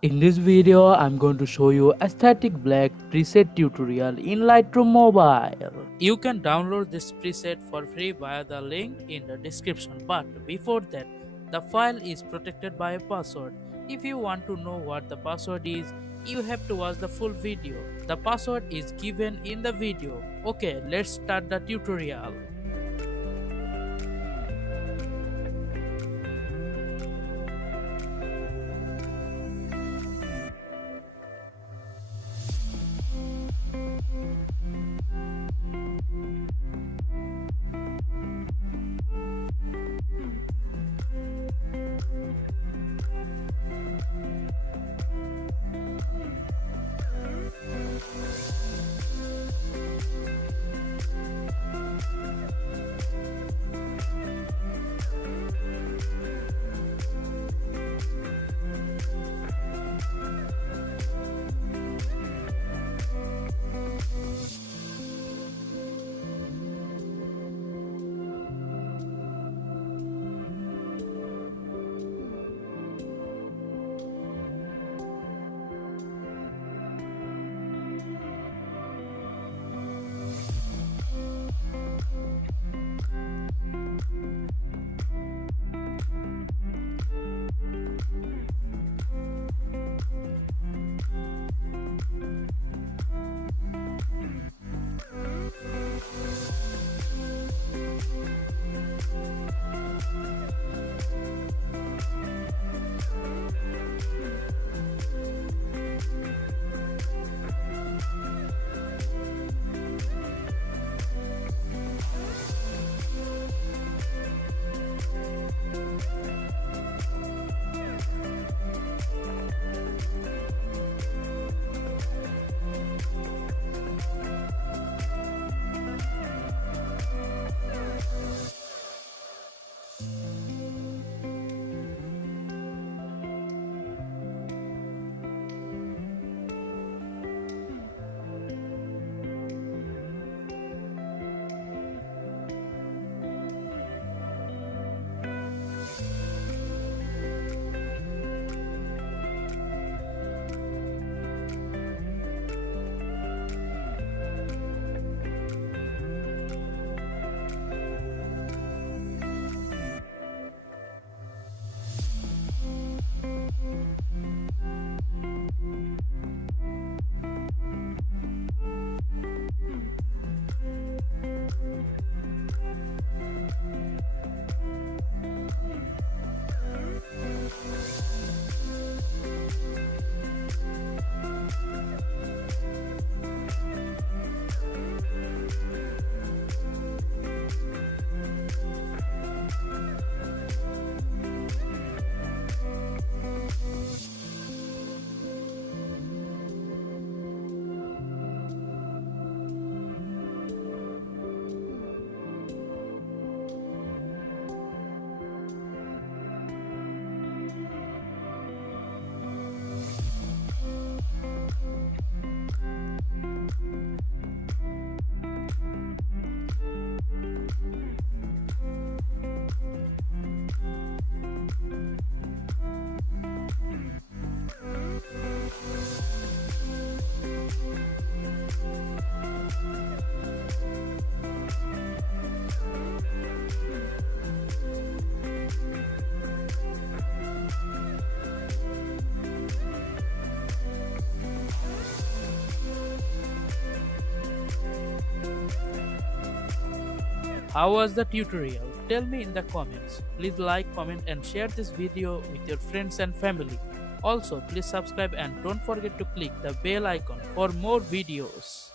In this video, I'm going to show you aesthetic black preset tutorial in Lightroom Mobile. You can download this preset for free via the link in the description, but before that, the file is protected by a password. If you want to know what the password is, you have to watch the full video. The password is given in the video. Okay, let's start the tutorial. How was the tutorial? Tell me in the comments. Please like, comment and share this video with your friends and family. Also, please subscribe and don't forget to click the bell icon for more videos.